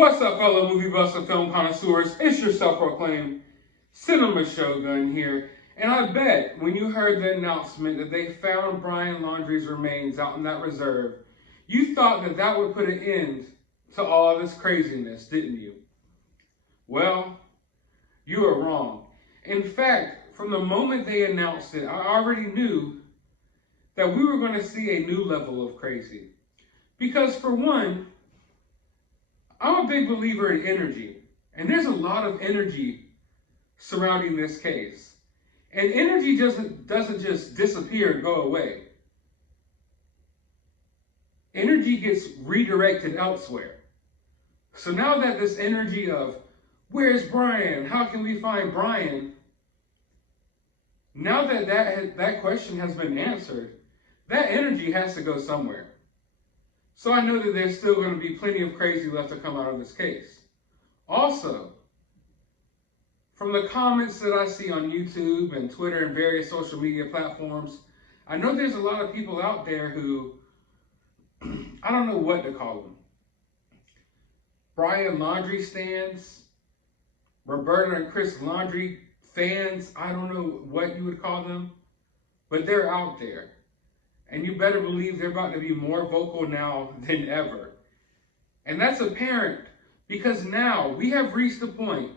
What's up, fellow movie buffs and film connoisseurs? It's your self-proclaimed cinema shogun here. And I bet when you heard the announcement that they found Brian Laundrie's remains out in that reserve, you thought that that would put an end to all this craziness, didn't you? Well, you are wrong. In fact, from the moment they announced it, I already knew that we were going to see a new level of crazy. Because for one, I'm a big believer in energy, and there's a lot of energy surrounding this case. And energy doesn't just disappear and go away. Energy gets redirected elsewhere. So now that this energy of, where's Brian? How can we find Brian? Now that that question has been answered, that energy has to go somewhere. So I know that there's still going to be plenty of crazy left to come out of this case. Also, from the comments that I see on YouTube and Twitter and various social media platforms, I know there's a lot of people out there who, I don't know what to call them. Brian Laundrie stands, Roberta and Chris Laundrie fans, I don't know what you would call them, but they're out there. And you better believe they're about to be more vocal now than ever. And that's apparent because now we have reached the point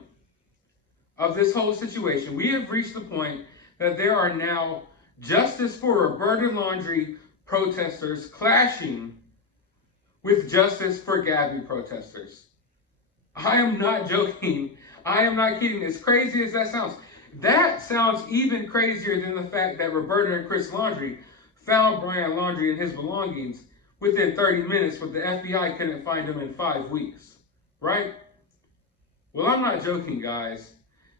of this whole situation. We have reached the point that there are now Justice for Roberta Laundrie protesters clashing with Justice for Gabby protesters. I am not joking. I am not kidding. As crazy as that sounds even crazier than the fact that Roberta and Chris Laundrie found Brian Laundrie and his belongings within 30 minutes, but the FBI couldn't find him in 5 weeks, right? Well, I'm not joking, guys.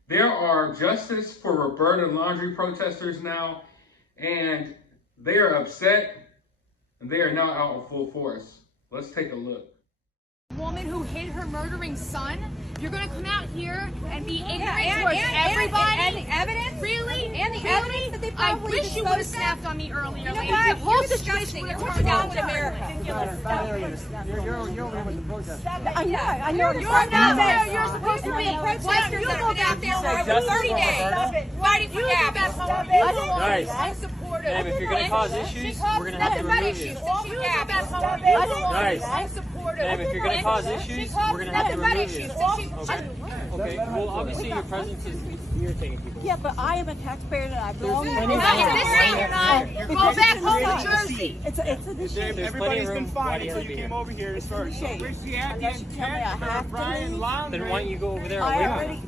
There are Justice for Roberta Laundrie protesters now, and they are upset, and they are now out in full force. Let's take a look. Woman who hid her murdering son, you're going to come out here and be ignorant towards everybody? And the evidence? Really? And the evidence that they probably I wish you would have snapped on me earlier. You know lady. what? The whole You're situation disgusting. would You're have turned wrong out with America. You're over here with the protesters. I know. You're not there. You're supposed to be. Why don't you go back there for 30 days? Fighting for Gabby. Guys, I support Damn, if you're going to cause issues, we're going to have to remove you. Guys, I support damn, if you're going to cause issues, we're going to have to remove you. Okay, well, obviously your presence is irritating people. Yeah, but I am a taxpayer and I belong in Not in this state, you're not. Go back home to Jersey. It's a shame. Everybody's been fine until you came over here to start. Unless you tell me I have to leave. Then why don't you go over there I and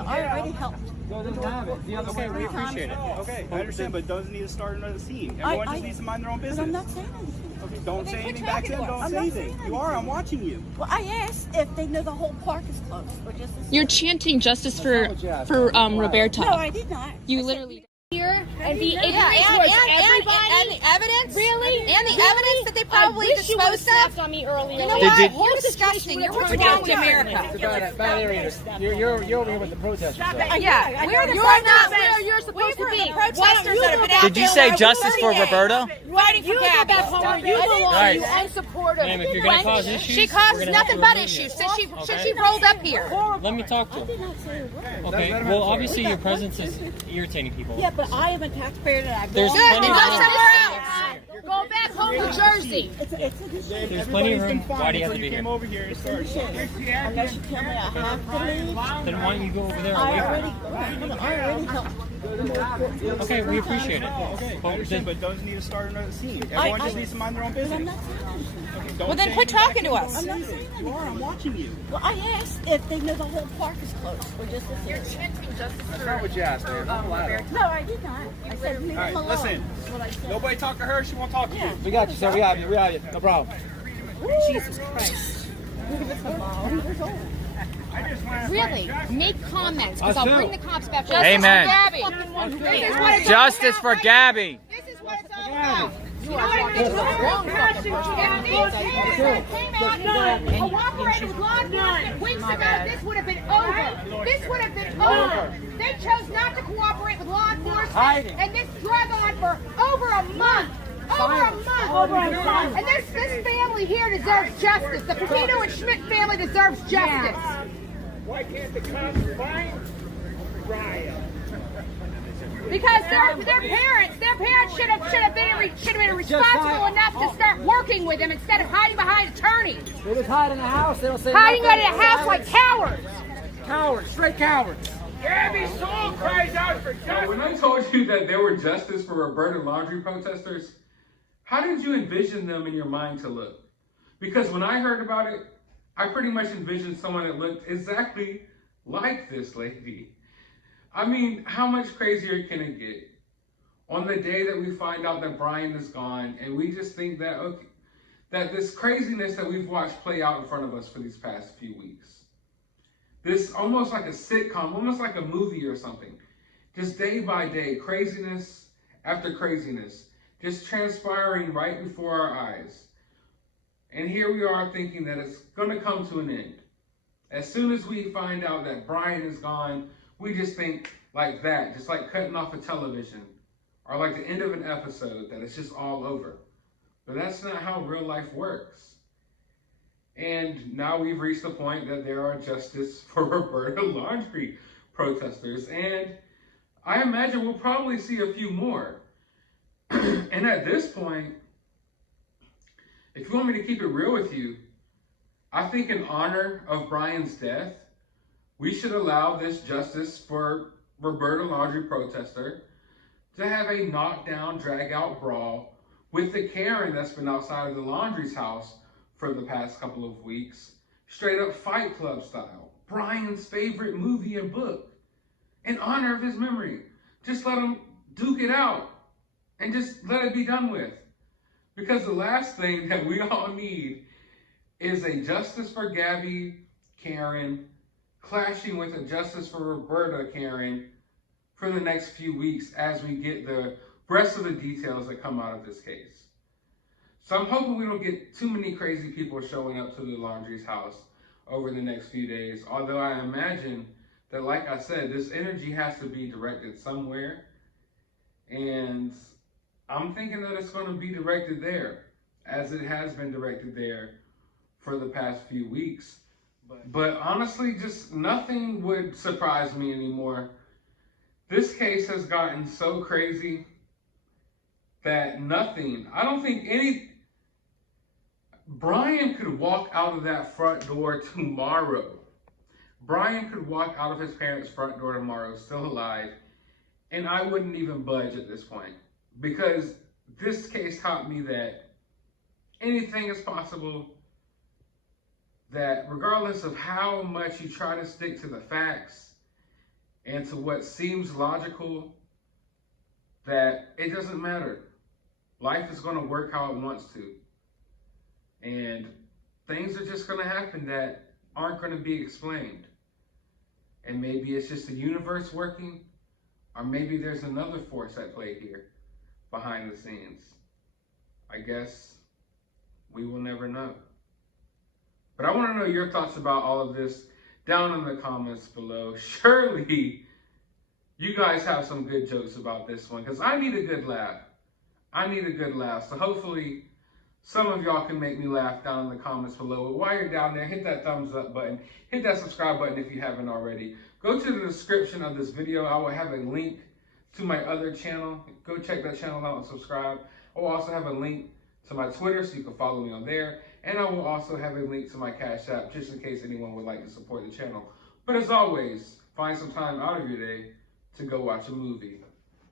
already helped. Okay, we appreciate it. Okay, I understand, but doesn't need to start another scene. Everyone just needs to mind their own But business. I'm not saying anything. Okay, don't say anything back to them. Don't say anything. You are. I'm watching you. Well, I asked if they know the whole park is closed. Or just You're chanting justice for Roberta. No, I did not. You literally Here and be ignorant towards everybody. And the evidence? Really? And the evidence that they probably I wish you would have disposed of? snapped on me earlier. You know lady. what? Did- You're disgusting. You're wrong with America. Bad area. You're over here with the protesters. Yeah, we're the You're not where you're supposed to be. protesters that have been out Did you there say justice for 30 days. Roberta? Fighting for You go Gabby. back home where you belong. Guys. You unsupportive. Ma'am, if you're going to cause issues, She we're caused gonna have nothing to but remove you. issues since she Okay. rolled up here. Let me talk to him. Okay, well, obviously your presence is irritating people. Yeah, but I am a taxpayer and I There's belong. plenty Go of somewhere room. else. Go back home to Jersey. It's a shame. There's plenty of Everybody's room. been Why fine do you have until to you be came here? over here to start. Unless you tell me I have to leave. Then why don't you go over there I and already helped. wait? Okay, we appreciate it. Okay, I But understand, but doesn't need to start another scene. Everyone just needs to mind their own But I'm business. not saying anything. Don't Well, then say quit anything talking to back us. I'm not saying anything. You are. I'm watching you. Well, I asked if they know the whole park is closed or just this area. That's not what you asked, man. No, I did not. I said leave All them right, alone. listen. That's what I said. Nobody talk to her. She won't talk to you. We got you, sir. We have you. We have you. No problem. Jesus Christ. Really? Make comments, because I'll bring the cops back. Amen. This is what it's Justice for Gabby. This is what it's all about. You know what? It's the wrong fucking person. If these parents came out and cooperated with law enforcement weeks ago, this would have been over. This would have been over. They chose not to cooperate with law enforcement, and this drug on for over a month. Over a month. And this family here deserves justice. The Petito and Schmidt family deserves justice. Why can't the cops find Brian? Because their parents should have been responsible enough to start working with him instead of hiding behind attorneys. They just hide in the house. They don't say hiding nothing. in a house like cowards. Cowards, straight cowards. Gabby's soul cries out for justice. When I told you that there were justice for Roberta Laundrie protesters, how did you envision them in your mind to look? Because when I heard about it, I pretty much envisioned someone that looked exactly like this lady. I mean, how much crazier can it get? On the day that we find out that Brian is gone, and we just think that, okay, that this craziness that we've watched play out in front of us for these past few weeks, this almost like a sitcom, almost like a movie or something, just day by day, craziness after craziness, just transpiring right before our eyes. And here we are thinking that it's going to come to an end. As soon as we find out that Brian is gone, we just think like that, just like cutting off a television, or like the end of an episode, that it's just all over. But that's not how real life works. And now we've reached the point that there are justice for Roberta Laundrie protesters. And I imagine we'll probably see a few more. And at this point, if you want me to keep it real with you, I think in honor of Brian's death, we should allow this justice for Roberta Laundrie protester to have a knockdown, drag-out brawl with the Karen that's been outside of the Laundrie's house for the past couple of weeks, straight up Fight Club style. Brian's favorite movie and book, in honor of his memory. Just let them duke it out and just let it be done with. Because the last thing that we all need is a justice for Gabby Karen clashing with a justice for Roberta Karen for the next few weeks as we get the rest of the details that come out of this case. So I'm hoping we don't get too many crazy people showing up to the Laundrie's house over the next few days. Although I imagine that, like I said, this energy has to be directed somewhere. And I'm thinking that it's going to be directed there, as it has been directed there for the past few weeks. But honestly, just nothing would surprise me anymore. This case has gotten so crazy that nothing, I don't think Brian could walk out of that front door tomorrow. Brian could walk out of his parents' front door tomorrow, still alive, and I wouldn't even budge at this point. Because this case taught me that anything is possible, that regardless of how much you try to stick to the facts and to what seems logical, that it doesn't matter. Life is going to work how it wants to. And things are just going to happen that aren't going to be explained. And maybe it's just the universe working, or maybe there's another force at play here behind the scenes. I guess we will never know. But I want to know your thoughts about all of this down in the comments below. Surely you guys have some good jokes about this one, because I need a good laugh. I need a good laugh. So hopefully some of y'all can make me laugh down in the comments below. But while you're down there, hit that thumbs up button. Hit that subscribe button if you haven't already. Go to the description of this video. I will have a link to my other channel. Go check that channel out and subscribe. I will also have a link to my Twitter so you can follow me on there. And I will also have a link to my CashApp just in case anyone would like to support the channel. But as always, find some time out of your day to go watch a movie.